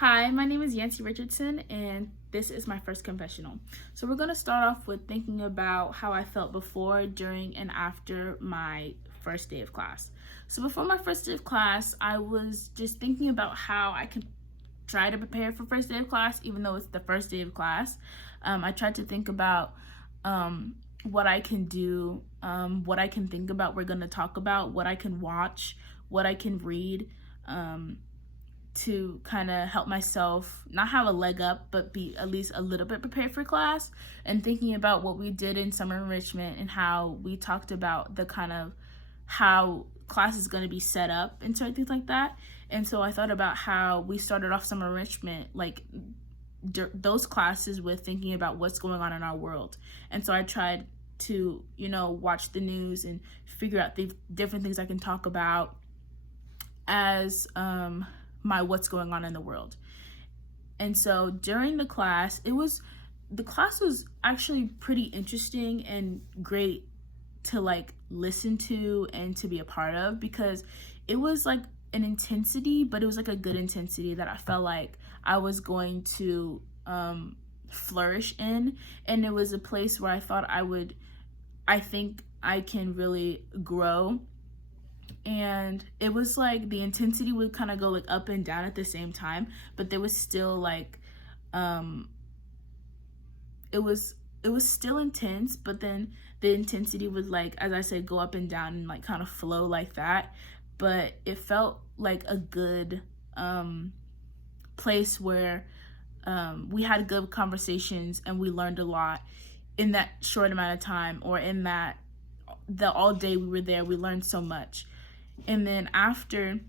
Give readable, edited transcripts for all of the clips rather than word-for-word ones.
Hi, my name is Yancey Richardson, and this is my first confessional. So, we're going to start off with thinking about how I felt before, during, and after my first day of class. So, before my first day of class, I was just thinking about how I can try to prepare for first day of class, even though it's the first day of class. I tried to think about what I can do, what I can think about, we're going to talk about, what I can watch, what I can read. To kind of help myself not have a leg up, but be at least a little bit prepared for class, and thinking about what we did in summer enrichment and how we talked about the kind of how class is going to be set up and certain things like that. And so I thought about how we started off summer enrichment, like those classes, with thinking about what's going on in our world. And so I tried to, watch the news and figure out the different things I can talk about as my what's going on in the world. And so during the class, the class was actually pretty interesting and great to listen to and to be a part of, because it was like an intensity, but it was like a good intensity that I felt like I was going to flourish in. And it was a place where I think I can really grow. And it was like the intensity would kind of go like up and down at the same time, but there was still it was still intense, but then the intensity would, like, as I said, go up and down and like kind of flow like that. But it felt like a good place where we had good conversations and we learned a lot in that short amount of time, or in that the all day we were there, we learned so much. And then after,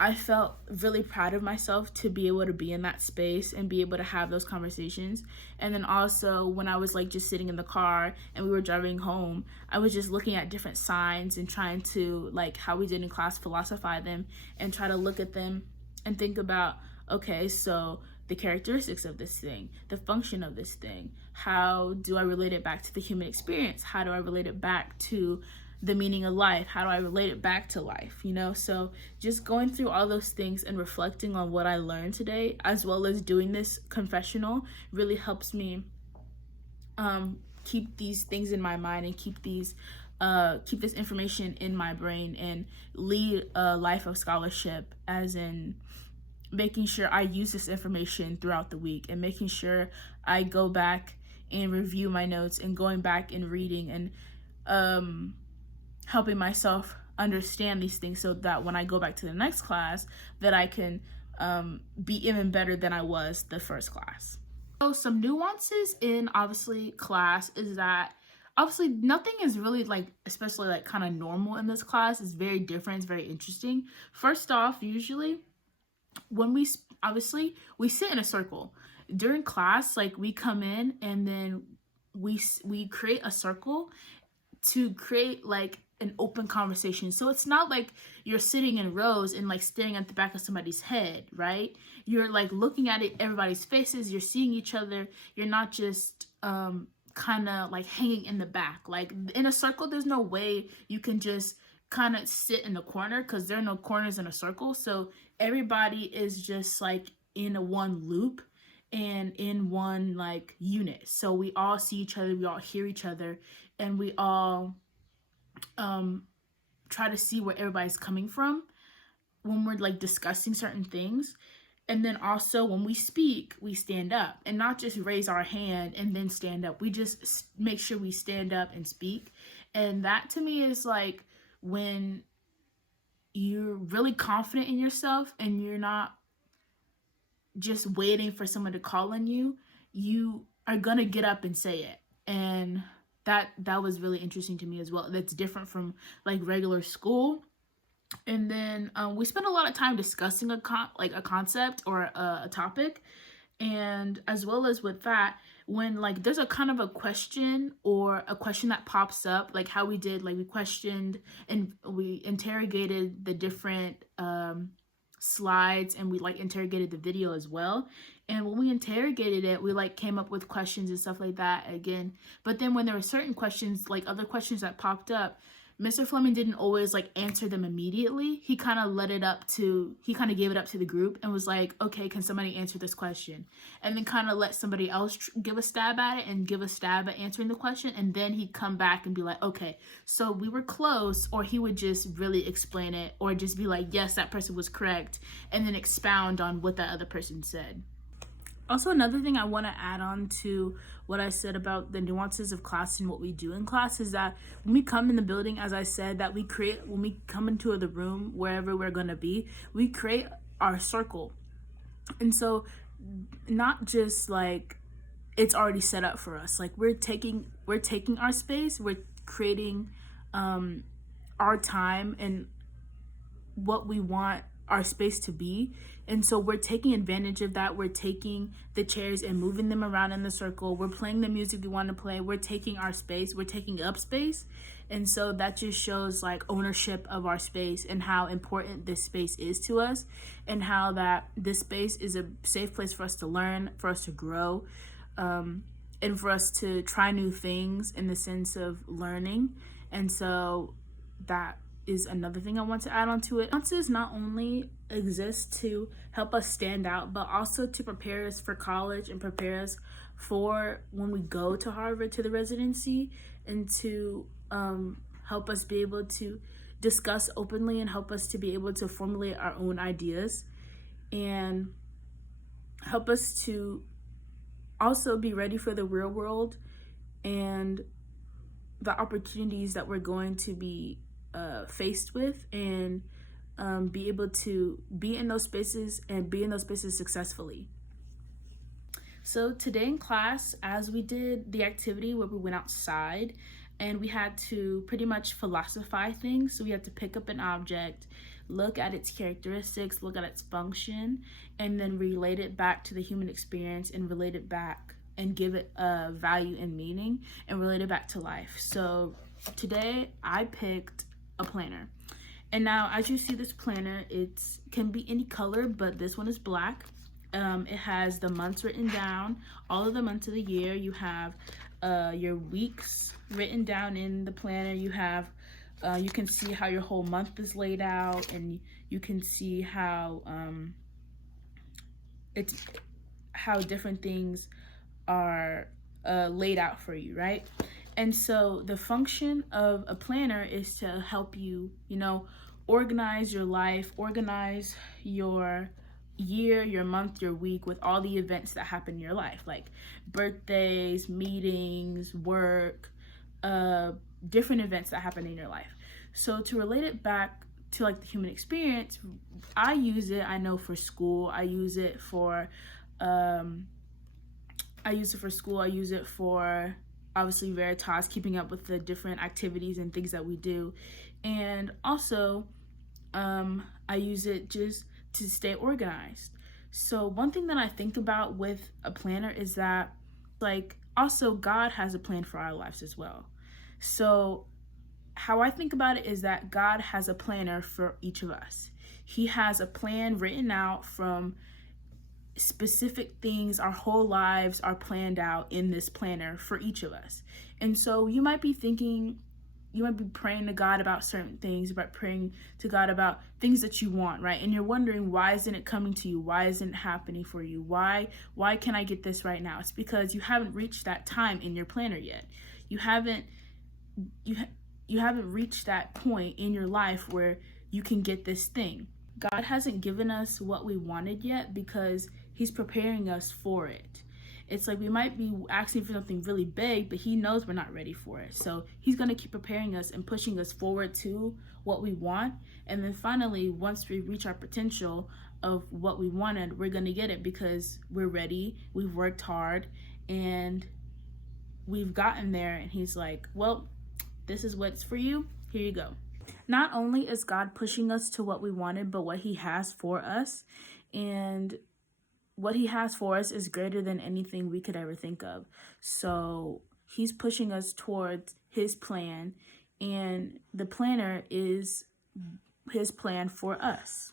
I felt really proud of myself to be able to be in that space and be able to have those conversations. And then also when I was like just sitting in the car and we were driving home, I was just looking at different signs and trying to, like how we did in class, philosophize them and try to look at them and think about, okay, so the characteristics of this thing, the function of this thing, how do I relate it back to the human experience? How do I relate it back to the meaning of life? How do I relate it back to life? So just going through all those things and reflecting on what I learned today, as well as doing this confessional, really helps me keep these things in my mind and keep this information in my brain and lead a life of scholarship, as in making sure I use this information throughout the week, and making sure I go back and review my notes, and going back and reading, and helping myself understand these things, so that when I go back to the next class, that I can be even better than I was the first class. So some nuances in, obviously, class is that obviously nothing is really like, especially like kind of normal in this class. It's very different. It's very interesting. First off, usually when we sit in a circle during class, like we come in and then we create a circle to create like an open conversation. So it's not like you're sitting in rows and like staring at the back of somebody's head, right? You're like looking at everybody's faces, you're seeing each other. You're not just kind of like hanging in the back. Like in a circle, there's no way you can just kind of sit in the corner, because there are no corners in a circle. So everybody is just like in a one loop and in one like unit. So we all see each other, we all hear each other, and we all try to see where everybody's coming from when we're like discussing certain things. And then also when we speak, we stand up, and not just raise our hand and then stand up. We just make sure we stand up and speak. And that to me is like when you're really confident in yourself and you're not just waiting for someone to call on you, you are gonna get up and say it. And that was really interesting to me as well. That's different from like regular school. And then we spent a lot of time discussing a concept or a topic. And as well as with that, when like there's a kind of a question or a question that pops up, like how we did, like we questioned and we interrogated the different slides, and we like interrogated the video as well. And when we interrogated it, we like came up with questions and stuff like that again. But then when there were certain questions, like other questions that popped up, Mr. Fleming didn't always like answer them immediately. He kind of gave it up to the group and was like, okay, can somebody answer this question? And then kind of let somebody else give a stab at it and give a stab at answering the question. And then he'd come back and be like, okay, so we were close. Or he would just really explain it, or just be like, yes, that person was correct. And then expound on what that other person said. Also, another thing I want to add on to what I said about the nuances of class and what we do in class is that when we come in the building, as I said, that when we come into the room, wherever we're going to be, we create our circle. And so not just like it's already set up for us. Like we're taking our space, we're creating our time and what we want our space to be. And so we're taking advantage of that. We're taking the chairs and moving them around in the circle. We're playing the music we want to play. We're taking our space. We're taking up space. And so that just shows like ownership of our space and how important this space is to us, and how that this space is a safe place for us to learn, for us to grow, and for us to try new things in the sense of learning. And so that is another thing I want to add on to it. Nuances not only exist to help us stand out, but also to prepare us for college and prepare us for when we go to Harvard, to the residency, and to help us be able to discuss openly and help us to be able to formulate our own ideas, and help us to also be ready for the real world and the opportunities that we're going to be faced with, and be able to be in those spaces and be in those spaces successfully. So today in class, as we did the activity where we went outside and we had to pretty much philosophize things. So we had to pick up an object, look at its characteristics, look at its function, and then relate it back to the human experience and relate it back and give it a value and meaning and relate it back to life. So today I picked a planner. And now as you see this planner, it can be any color, but this one is black. It has the months written down, all of the months of the year. You have your weeks written down in the planner. You have you can see how your whole month is laid out, and you can see how how different things are laid out for you, right? And so the function of a planner is to help you, organize your life, organize your year, your month, your week, with all the events that happen in your life, like birthdays, meetings, work, different events that happen in your life. So to relate it back to like the human experience, I use it, I know, for school. I use it for obviously Veritas, keeping up with the different activities and things that we do. And also I use it just to stay organized. So one thing that I think about with a planner is that, like, also God has a plan for our lives as well. So how I think about it is that God has a planner for each of us. He has a plan written out from specific things. Our whole lives are planned out in this planner for each of us. And so you might be praying to God about certain things, about praying to God about things that you want, right? And you're wondering, why isn't it coming to you? Why isn't it happening for you? Why can't I get this right now? It's because you haven't reached that time in your planner yet. You haven't reached that point in your life where you can get this thing. God hasn't given us what we wanted yet because he's preparing us for it. It's like we might be asking for something really big, but he knows we're not ready for it. So he's going to keep preparing us and pushing us forward to what we want. And then finally, once we reach our potential of what we wanted, we're going to get it because we're ready, we've worked hard, and we've gotten there. And he's like, well, this is what's for you. Here you go. Not only is God pushing us to what we wanted, but what he has for us. And what he has for us is greater than anything we could ever think of. So he's pushing us towards his plan, and the planner is his plan for us.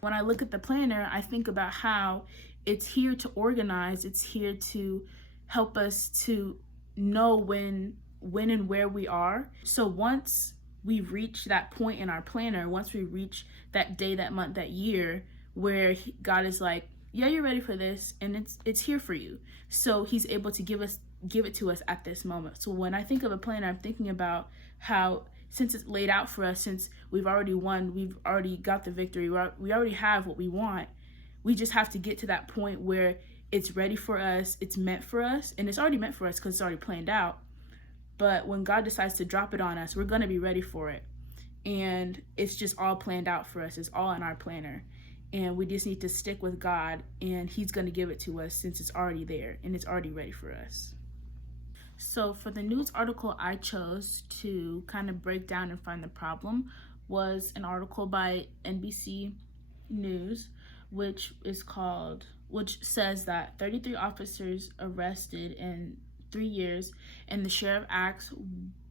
When I look at the planner, I think about how it's here to organize. It's here to help us to know when and where we are. So once we reach that point in our planner, once we reach that day, that month, that year, where God is like, yeah, you're ready for this, and it's here for you. So he's able to give it to us at this moment. So when I think of a planner, I'm thinking about how, since it's laid out for us, since we've already won, we've already got the victory, we already have what we want. We just have to get to that point where it's ready for us, it's meant for us, and it's already meant for us because it's already planned out. But when God decides to drop it on us, we're going to be ready for it. And it's just all planned out for us. It's all in our planner. And we just need to stick with God, and he's going to give it to us since it's already there and it's already ready for us. So for the news article I chose to kind of break down and find the problem was an article by NBC News, which says that 33 officers arrested in 3 years, and the sheriff asks,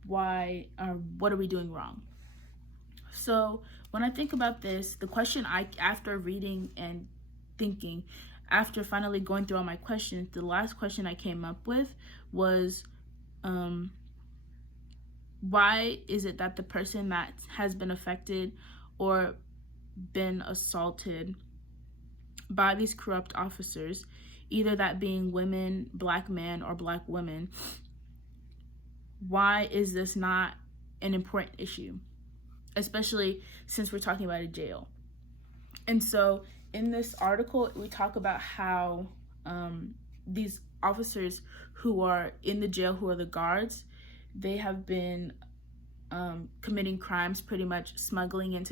what are we doing wrong? So when I think about this, the question after reading and thinking, after finally going through all my questions, the last question I came up with was, why is it that the person that has been affected or been assaulted by these corrupt officers, either that being women, black men, or black women, why is this not an important issue? Especially since we're talking about a jail. And so in this article, we talk about how these officers who are in the jail, who are the guards, they have been committing crimes, pretty much smuggling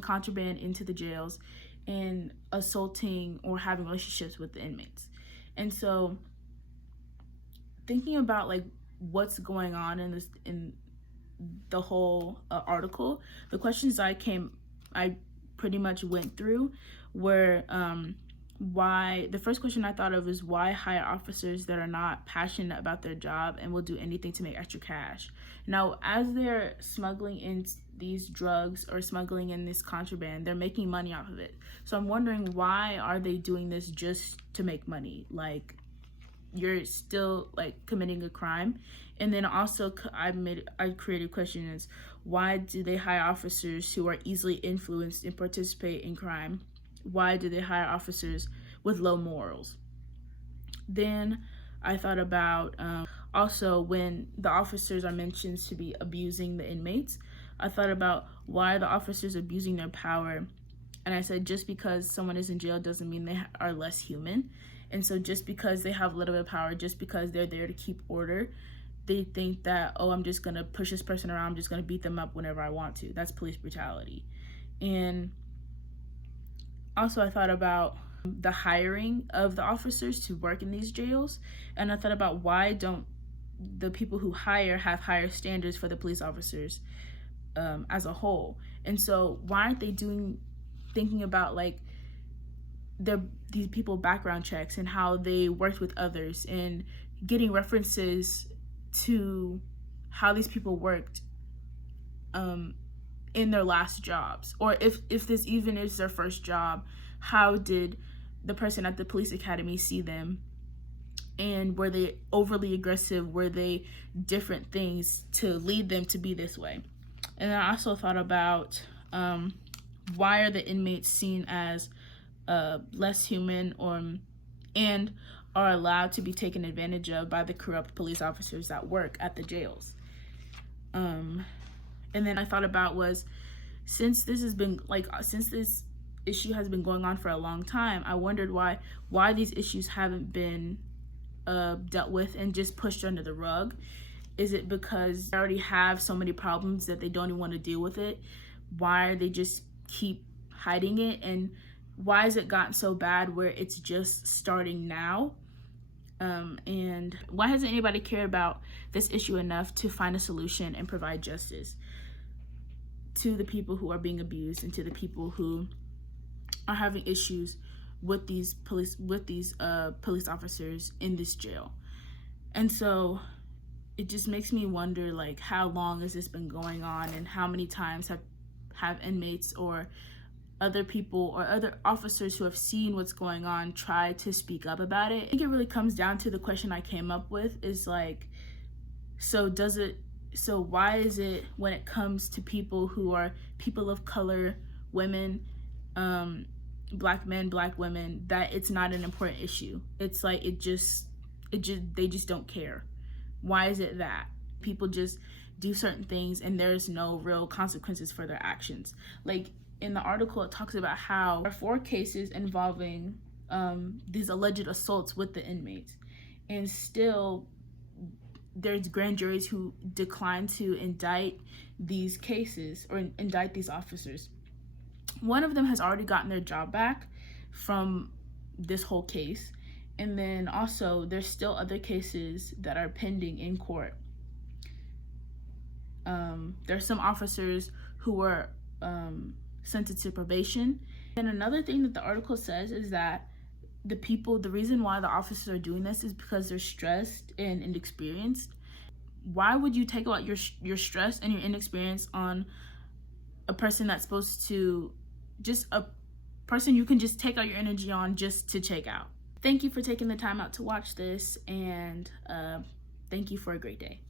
contraband into the jails and assaulting or having relationships with the inmates. And so thinking about like what's going on in the whole article, the questions I pretty much went through were why, the first question I thought of is why hire officers that are not passionate about their job and will do anything to make extra cash. Now, as they're smuggling in these drugs or smuggling in this contraband, they're making money off of it. So I'm wondering, why are they doing this just to make money? Like, you're still like committing a crime. And then also I created questions: why do they hire officers who are easily influenced and participate in crime? Why do they hire officers with low morals? Then I thought about also when the officers are mentioned to be abusing the inmates, I thought about why the officers abusing their power. And I said, just because someone is in jail doesn't mean they are less human. And so just because they have a little bit of power, just because they're there to keep order, they think that, oh, I'm just going to push this person around, I'm just going to beat them up whenever I want to. That's police brutality. And also I thought about the hiring of the officers to work in these jails. And I thought about, why don't the people who hire have higher standards for the police officers as a whole? And so why aren't they thinking about like these people background checks and how they worked with others and getting references to how these people worked in their last jobs, or if this even is their first job, how did the person at the police academy see them, and were they overly aggressive, were they different things to lead them to be this way? And then I also thought about why are the inmates seen as less human and are allowed to be taken advantage of by the corrupt police officers that work at the jails. And then I thought about since this issue has been going on for a long time, I wondered why these issues haven't been dealt with and just pushed under the rug. Is it because they already have so many problems that they don't even want to deal with it? Why are they just keep hiding it? And why has it gotten so bad where it's just starting now? And why hasn't anybody cared about this issue enough to find a solution and provide justice to the people who are being abused and to the people who are having issues with these police officers in this jail? And so it just makes me wonder, like, how long has this been going on, and how many times have inmates or other people or other officers who have seen what's going on try to speak up about it? I think it really comes down to the question I came up with is like, so does it So why is it when it comes to people who are people of color, women, black men, black women, that it's not an important issue? It's like they just don't care. Why is it that people just do certain things and there's no real consequences for their actions? Like in the article, it talks about how there are 4 cases involving these alleged assaults with the inmates, and still there's grand juries who decline to indict these cases or indict these officers. One of them has already gotten their job back from this whole case, and then also there's still other cases that are pending in court. There's some officers who were sentenced to probation. And another thing that the article says is that the reason why the officers are doing this is because they're stressed and inexperienced. Why would you take out your stress and your inexperience on a person that's supposed to, just a person you can just take out your energy on just to check out? Thank you for taking the time out to watch this, and thank you for a great day.